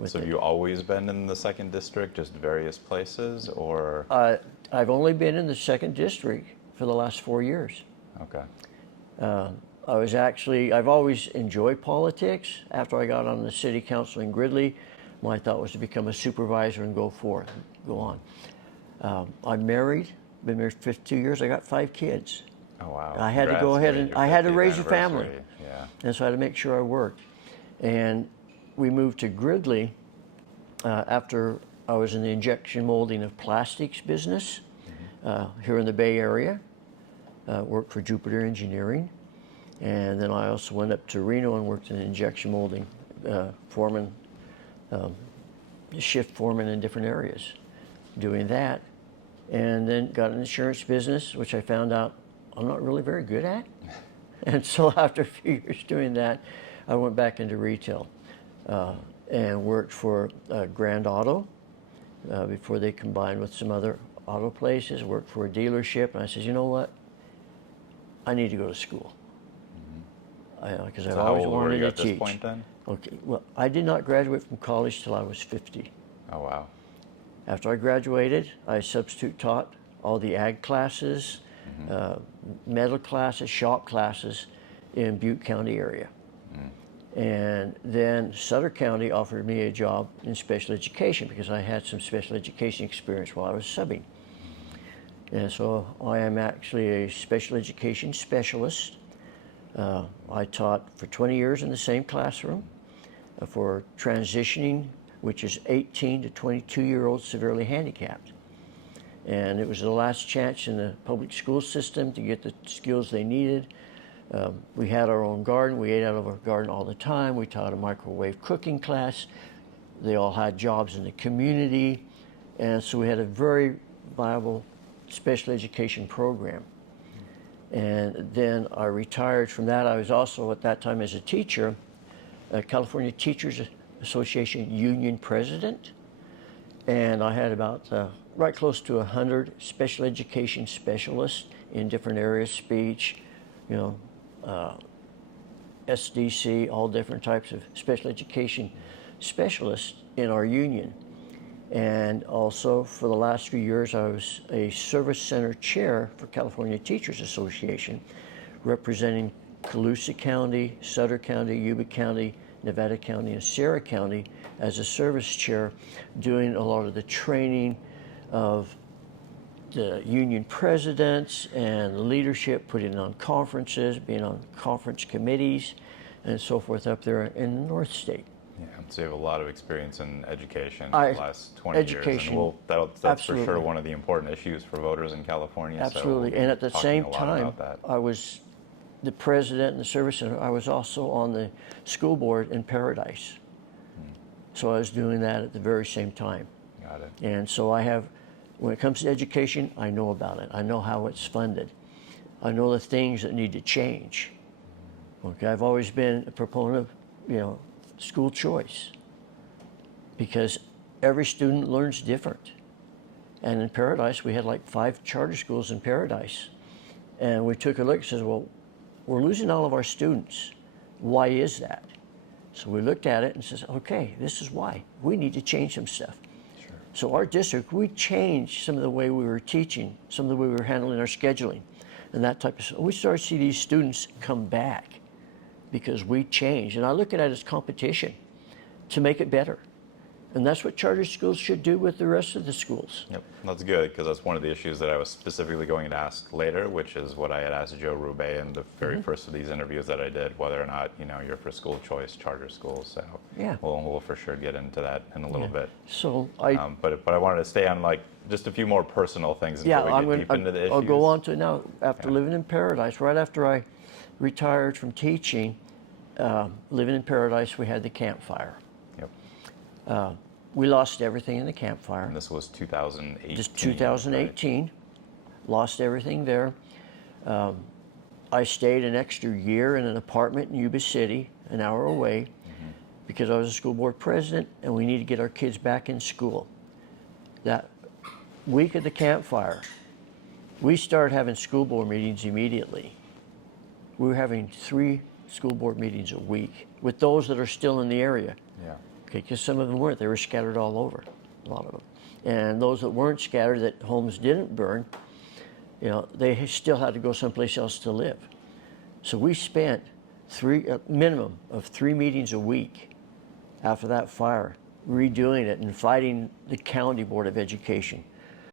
with So it. have you always been in the second district, just various places, or? I've only been in the second district for the last 4 years. Okay. I've always enjoyed politics. After I got on the city council in Gridley, my thought was to become a supervisor and go on. I'm married, been married for 52 years. I got 5 kids. Oh, wow. I had to go ahead and I had to raise a family. Yeah. And so I had to make sure I worked. And we moved to Gridley after I was in the injection molding of plastics business here in the Bay Area. Worked for Jupiter Engineering. And then I also went up to Reno and worked in injection molding, foreman, shift foreman in different areas, doing that. And then got an insurance business, which I found out I'm not really very good at. And so after a few years doing that, I went back into retail and worked for Grand Auto before they combined with some other auto places, worked for a dealership. And I said, you know what? I need to go to school. Because I've always wanted to teach. At this point then? Okay, well, I did not graduate from college till I was 50. Oh, wow. After I graduated, I substitute taught all the ag classes, metal classes, shop classes in Butte County area. And then Sutter County offered me a job in special education because I had some special education experience while I was subbing. And so I am actually a special education specialist. I taught for 20 years in the same classroom for transitioning, which is 18 to 22-year-olds severely handicapped. And it was the last chance in the public school system to get the skills they needed. We had our own garden. We ate out of our garden all the time. We taught a microwave cooking class. They all had jobs in the community. And so we had a very viable special education program. And then I retired from that. I was also at that time as a teacher, a California Teachers Association union president. And I had about right close to 100 special education specialists in different areas, speech, SDC, all different types of special education specialists in our union. And also for the last few years, I was a service center chair for California Teachers Association, representing Colusa County, Sutter County, Yuba County, Nevada County, and Sierra County as a service chair, doing a lot of the training of the union presidents and leadership, putting on conferences, being on conference committees, and so forth up there in the North State. Yeah, so you have a lot of experience in education the last 20 years. And that's absolutely. for sure one of the important issues for voters in California. Absolutely, so and at the same talking a time, lot about that. I was the president in the service center. I was also on the school board in Paradise. So I was doing that at the very same time. Got it. And so I have, when it comes to education, I know about it. I know how it's funded. I know the things that need to change. Okay, I've always been a proponent of, school choice, because every student learns different. And in Paradise, we had like 5 charter schools in Paradise. And we took a look and said, well, we're losing all of our students. Why is that? So we looked at it and says, okay, this is why. We need to change some stuff. Sure. So our district, we changed some of the way we were teaching, some of the way we were handling our scheduling, and that type of stuff. We started to see these students come back because we changed. And I look at it as competition to make it better. And that's what charter schools should do with the rest of the schools. Yep, that's good, because that's one of the issues that I was specifically going to ask later, which is what I had asked Joe Rube in the very first of these interviews that I did, whether or not you're for school choice charter schools. So yeah, we'll for sure get into that in a little bit. So but I wanted to stay on just a few more personal things until we get deep into the issues. I'll go on to now. After living in Paradise, right after I retired from teaching, living in Paradise, we had the campfire. Yep. We lost everything in the campfire. And this was 2018. Just 2018. Right? Lost everything there. I stayed an extra year in an apartment in Yuba City, an hour away, because I was a school board president and we needed to get our kids back in school. That week of the campfire, we started having school board meetings immediately. We were having 3 school board meetings a week with those that are still in the area. Yeah. Okay, because some of them weren't. They were scattered all over, a lot of them. And those that weren't scattered, that homes didn't burn, you know, they still had to go someplace else to live. So we spent a minimum of 3 meetings a week after that fire redoing it and fighting the county board of education